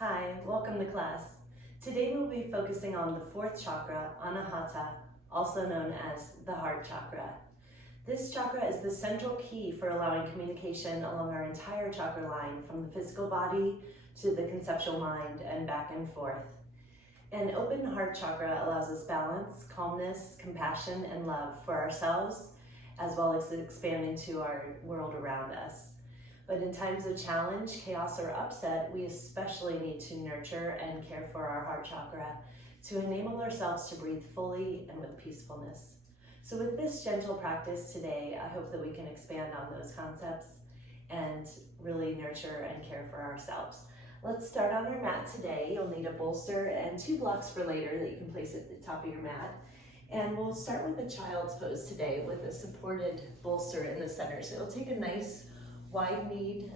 Hi, welcome to class. Today we'll be focusing on the fourth chakra, Anahata, also known as the heart chakra. This chakra is the central key for allowing communication along our entire chakra line, from the physical body to the conceptual mind and back and forth. An open heart chakra allows us balance, calmness, compassion, and love for ourselves, as well as expanding to our world around us. But in times of challenge, chaos, or upset, we especially need to nurture and care for our heart chakra to enable ourselves to breathe fully and with peacefulness. So with this gentle practice today, I hope that we can expand on those concepts and really nurture and care for ourselves. Let's start on our mat today. You'll need a bolster and 2 blocks for later that you can place at the top of your mat. And we'll start with a child's pose today with a supported bolster in the center. So it'll take a nice wide-kneed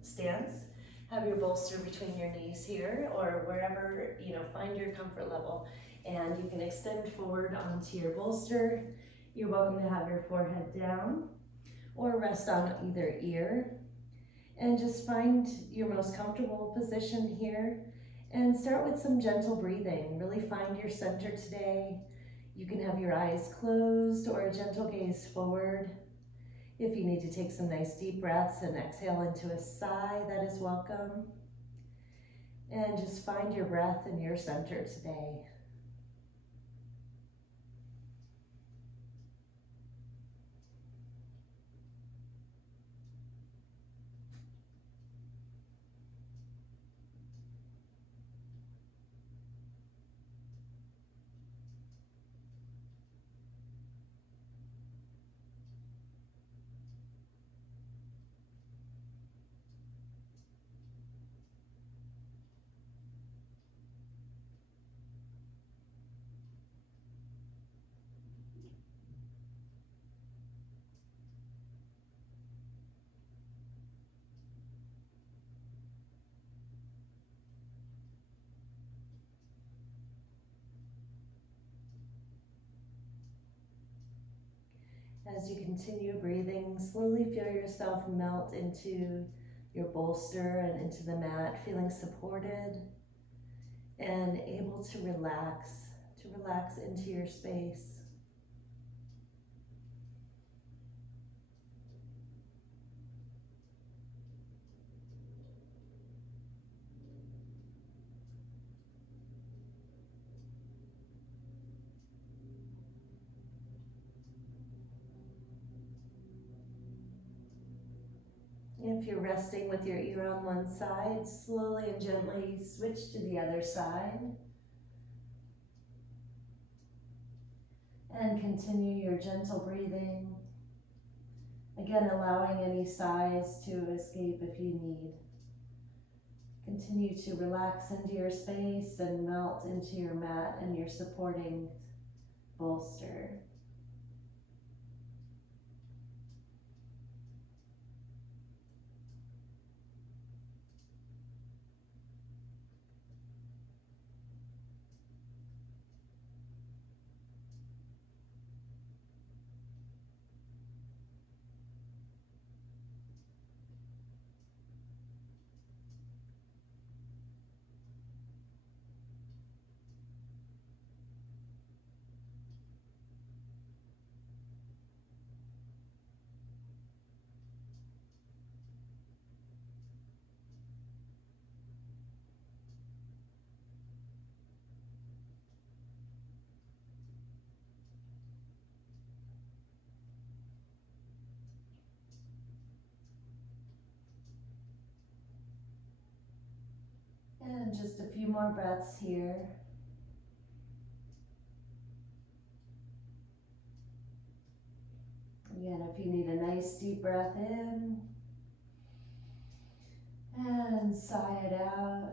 stance. Have your bolster between your knees here or wherever, find your comfort level. And you can extend forward onto your bolster. You're welcome to have your forehead down or rest on either ear. And just find your most comfortable position here and start with some gentle breathing. Really find your center today. You can have your eyes closed or a gentle gaze forward. If you need to take some nice deep breaths and exhale into a sigh, that is welcome. And just find your breath in your center today. As you continue breathing, slowly feel yourself melt into your bolster and into the mat, feeling supported and able to relax into your space. If you're resting with your ear on one side, slowly and gently switch to the other side. And continue your gentle breathing. Again, allowing any sighs to escape if you need. Continue to relax into your space and melt into your mat and your supporting bolster. And just a few more breaths here. Again, if you need a nice deep breath in and sigh it out,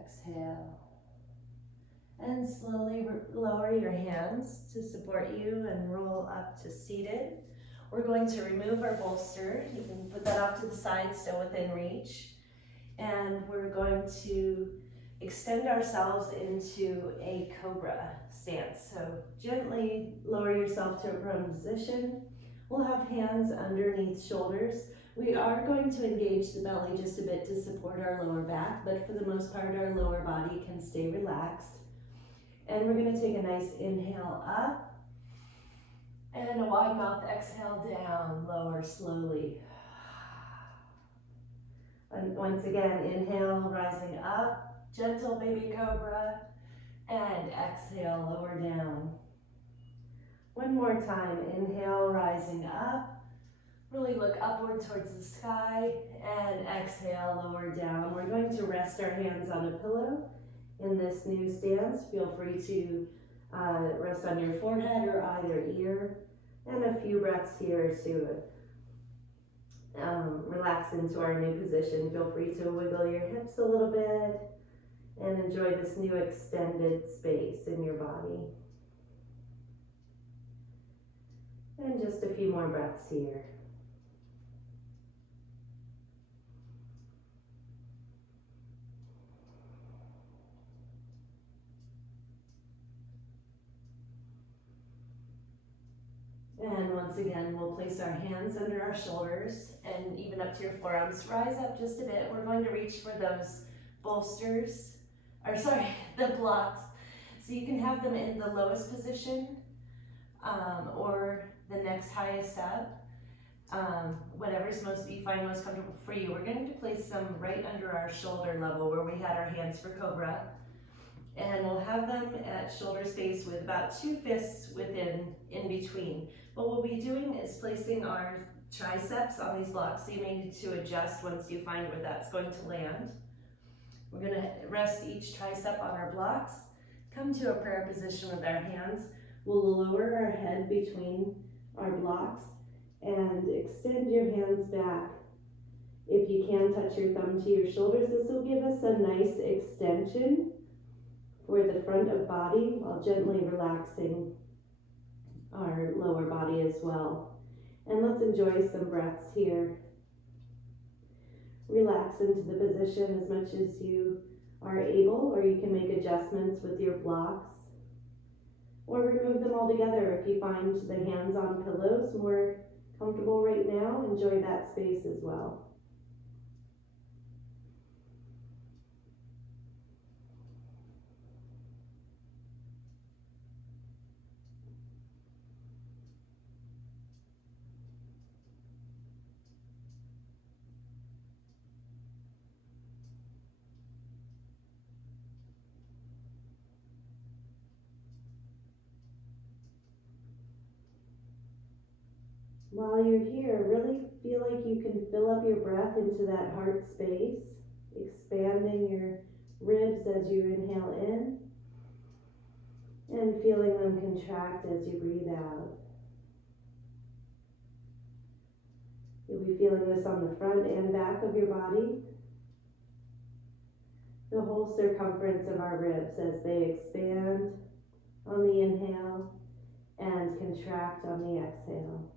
exhale. And slowly lower your hands to support you and roll up to seated. We're going to remove our bolster. You can put that off to the side, still within reach. And we're going to extend ourselves into a cobra stance. So gently lower yourself to a prone position. We'll have hands underneath shoulders. We are going to engage the belly just a bit to support our lower back, but for the most part, our lower body can stay relaxed. And we're going to take a nice inhale up and a wide mouth exhale down, lower slowly. And once again, inhale, rising up, gentle baby cobra, and exhale, lower down. One more time, inhale, rising up. Really look upward towards the sky, and exhale, lower down. We're going to rest our hands on a pillow in this new stance. Feel free to rest on your forehead or either ear, and a few breaths here to relax into our new position. Feel free to wiggle your hips a little bit and enjoy this new extended space in your body. And just a few more breaths here. And once again, we'll place our hands under our shoulders and even up to your forearms. Rise up just a bit. We're going to reach for those bolsters, the blocks. So you can have them in the lowest position or the next highest up. Whatever's you find most comfortable for you. We're going to place them right under our shoulder level where we had our hands for cobra. And we'll have them at shoulder space with about 2 fists in between. What we'll be doing is placing our triceps on these blocks, so you may need to adjust once you find where that's going to land. We're going to rest each tricep on our blocks, come to a prayer position with our hands. We'll lower our head between our blocks and extend your hands back. If you can, touch your thumb to your shoulders. This will give us a nice extension for the front of body while gently relaxing our lower body as well. And let's enjoy some breaths here. Relax into the position as much as you are able, or you can make adjustments with your blocks or remove them altogether if you find the hands on pillows more comfortable right now. Enjoy that space as well. While you're here, really feel like you can fill up your breath into that heart space, expanding your ribs as you inhale in, and feeling them contract as you breathe out. You'll be feeling this on the front and back of your body, the whole circumference of our ribs as they expand on the inhale and contract on the exhale.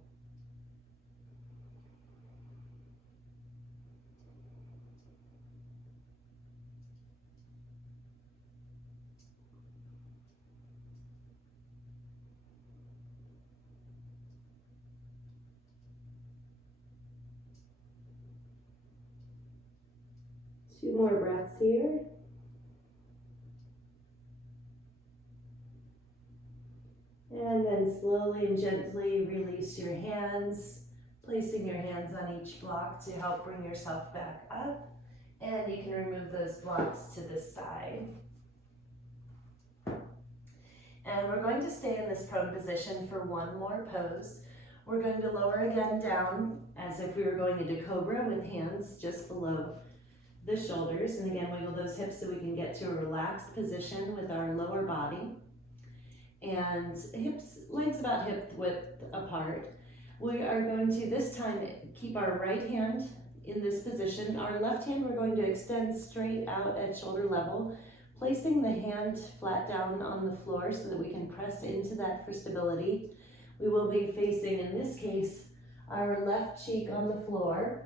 Two more breaths here. And then slowly and gently release your hands, placing your hands on each block to help bring yourself back up. And you can remove those blocks to the side. And we're going to stay in this prone position for one more pose. We're going to lower again down as if we were going into cobra with hands just below the shoulders, and again wiggle those hips so we can get to a relaxed position with our lower body and legs about hip width apart. We are going to this time keep our right hand in this position. Our left hand we're going to extend straight out at shoulder level, placing the hand flat down on the floor so that we can press into that for stability. We will be facing, in this case, our left cheek on the floor.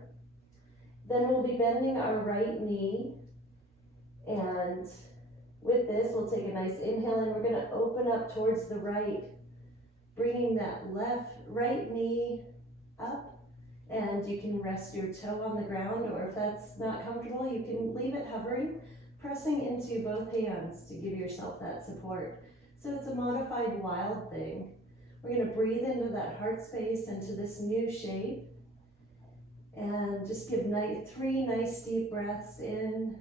Then we'll be bending our right knee, and with this we'll take a nice inhale and we're going to open up towards the right, bringing that right knee up And you can rest your toe on the ground, or if that's not comfortable, you can leave it hovering, pressing into both hands to give yourself that support. So it's a modified wild thing. We're going to breathe into that heart space, into this new shape, and just give 3 nice deep breaths in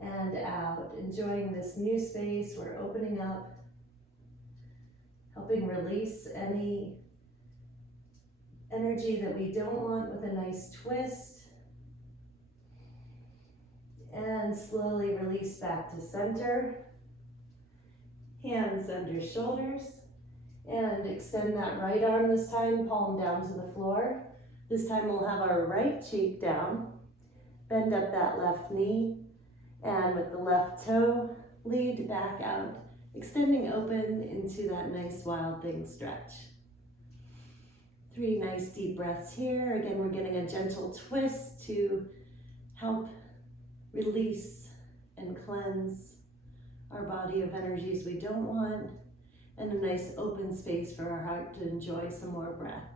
and out, enjoying this new space. We're opening up, helping release any energy that we don't want with a nice twist. And slowly release back to center. Hands under shoulders. And extend that right arm this time, palm down to the floor. This time we'll have our right cheek down. Bend up that left knee. And with the left toe, lead back out, extending open into that nice wild thing stretch. 3 nice deep breaths here. Again, we're getting a gentle twist to help release and cleanse our body of energies we don't want, and a nice open space for our heart to enjoy some more breath.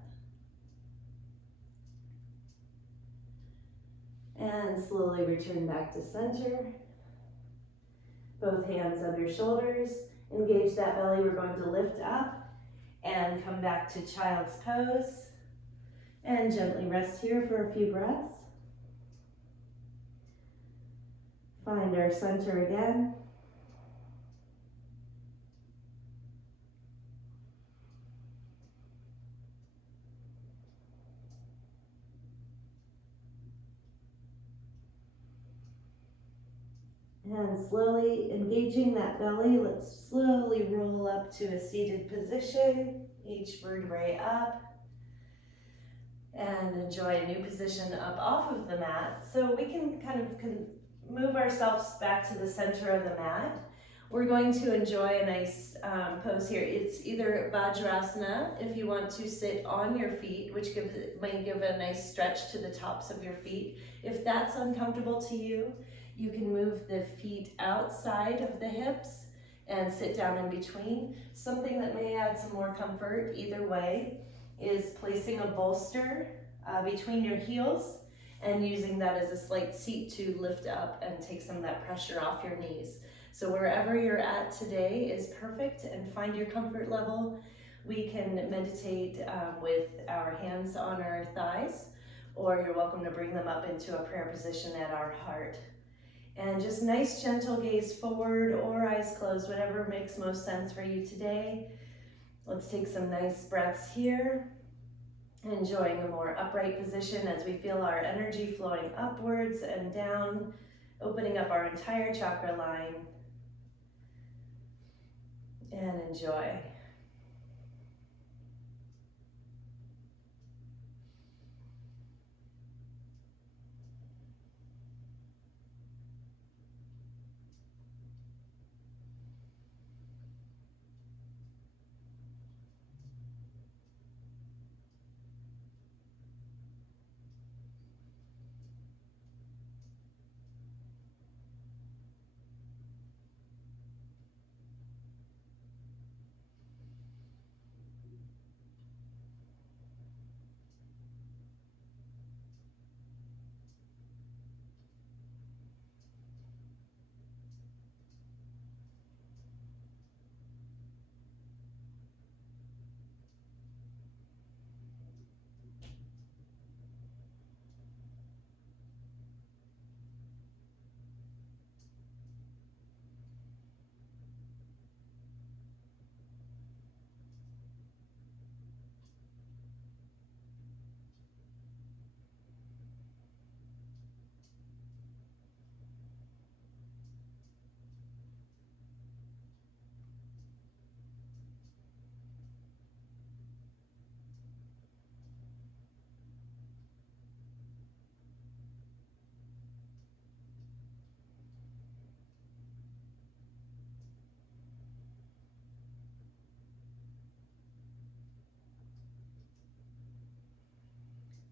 And slowly return back to center. Both hands under shoulders. Engage that belly. We're going to lift up and come back to child's pose. And gently rest here for a few breaths. Find our center again. And slowly engaging that belly, let's slowly roll up to a seated position, each vertebrae up, and enjoy a new position up off of the mat. So we can kind of move ourselves back to the center of the mat. We're going to enjoy a nice pose here. It's either Vajrasana, if you want to sit on your feet, which might give a nice stretch to the tops of your feet. If that's uncomfortable to you, you can move the feet outside of the hips and sit down in between. Something that may add some more comfort either way is placing a bolster between your heels and using that as a slight seat to lift up and take some of that pressure off your knees. So wherever you're at today is perfect, and find your comfort level. We can meditate with our hands on our thighs, or you're welcome to bring them up into a prayer position at our heart. And just nice gentle gaze forward or eyes closed, whatever makes most sense for you today. Let's take some nice breaths here, enjoying a more upright position as we feel our energy flowing upwards and down, opening up our entire chakra line. And enjoy.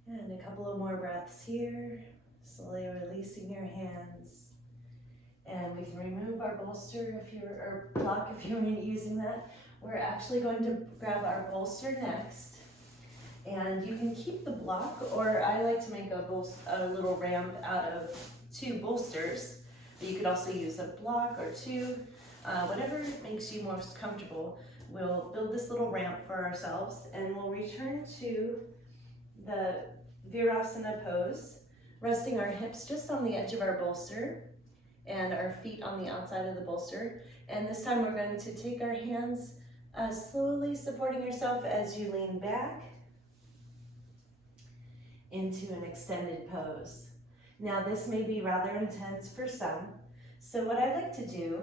And a couple of more breaths here, slowly releasing your hands. And we can remove our bolster or block if you weren't using that. We're actually going to grab our bolster next. And you can keep the block, or I like to make a little ramp out of 2 bolsters. But you could also use a block or 2, whatever makes you most comfortable. We'll build this little ramp for ourselves, and we'll return to the Virasana pose, resting our hips just on the edge of our bolster and our feet on the outside of the bolster. And this time we're going to take our hands slowly supporting yourself as you lean back into an extended pose. Now this may be rather intense for some, so what I like to do,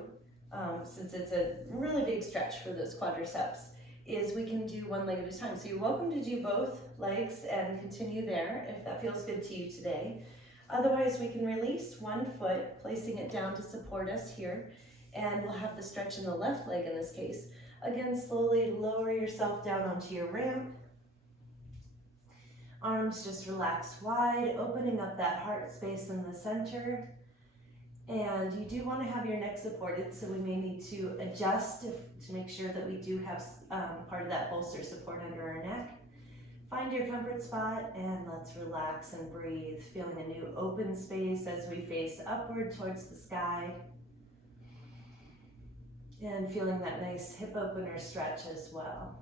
since it's a really big stretch for those quadriceps, is we can do one leg at a time. So you're welcome to do both legs and continue there if that feels good to you today. Otherwise, we can release one foot, placing it down to support us here, and we'll have the stretch in the left leg in this case. Again, slowly lower yourself down onto your ramp. Arms just relax wide, opening up that heart space in the center. And you do want to have your neck supported, so we may need to adjust to make sure that we do have part of that bolster support under our neck. Find your comfort spot and let's relax and breathe, feeling a new open space as we face upward towards the sky. And feeling that nice hip opener stretch as well.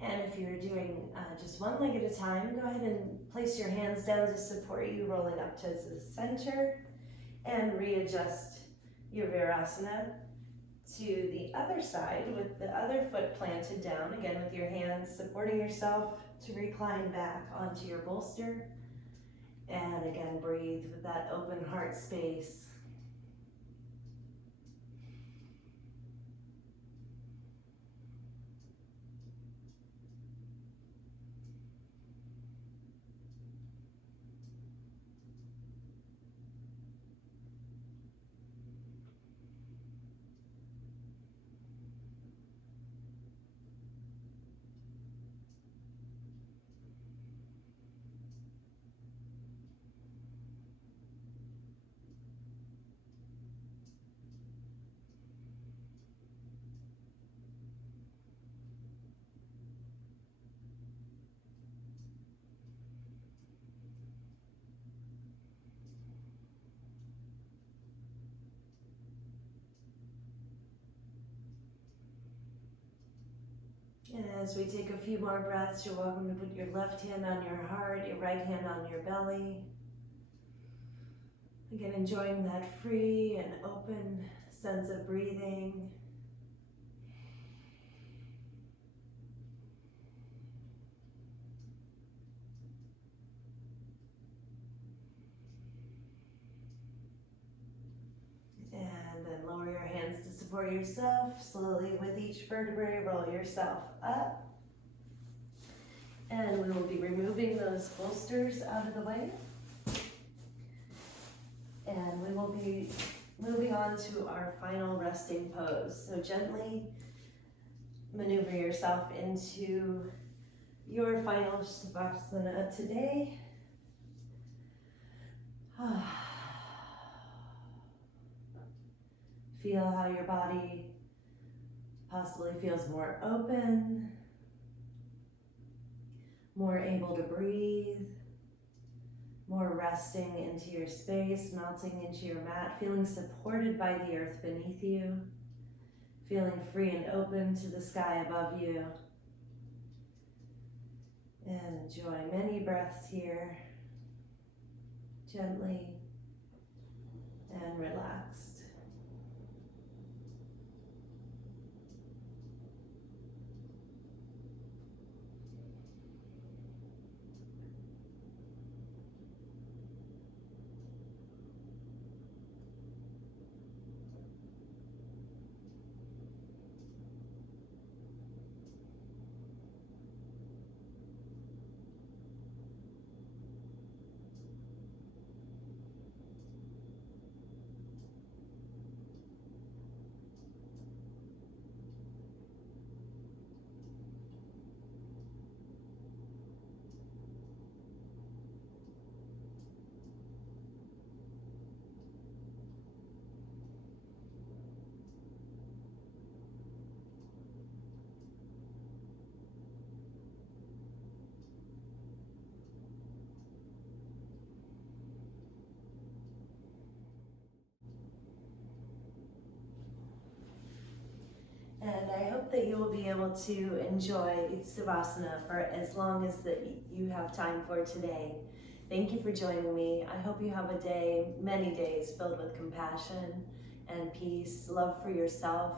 And if you're doing just one leg at a time, go ahead and place your hands down to support you, rolling up to the center, and readjust your Virasana to the other side with the other foot planted down, again with your hands supporting yourself to recline back onto your bolster. And again, breathe with that open heart space. And as we take a few more breaths, you're welcome to put your left hand on your heart, your right hand on your belly. Again, enjoying that free and open sense of breathing. And then lower your hands to support yourself. Slowly with each vertebrae, roll yourself up. And we will be removing those bolsters out of the way. And we will be moving on to our final resting pose. So gently maneuver yourself into your final Savasana today. Feel how your body possibly feels more open, more able to breathe, more resting into your space, melting into your mat, feeling supported by the earth beneath you, feeling free and open to the sky above you. And enjoy many breaths here, gently and relaxed. And I hope that you will be able to enjoy Savasana for as long as that you have time for today. Thank you for joining me. I hope you have a day, many days, filled with compassion and peace, love for yourself,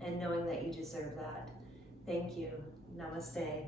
and knowing that you deserve that. Thank you. Namaste.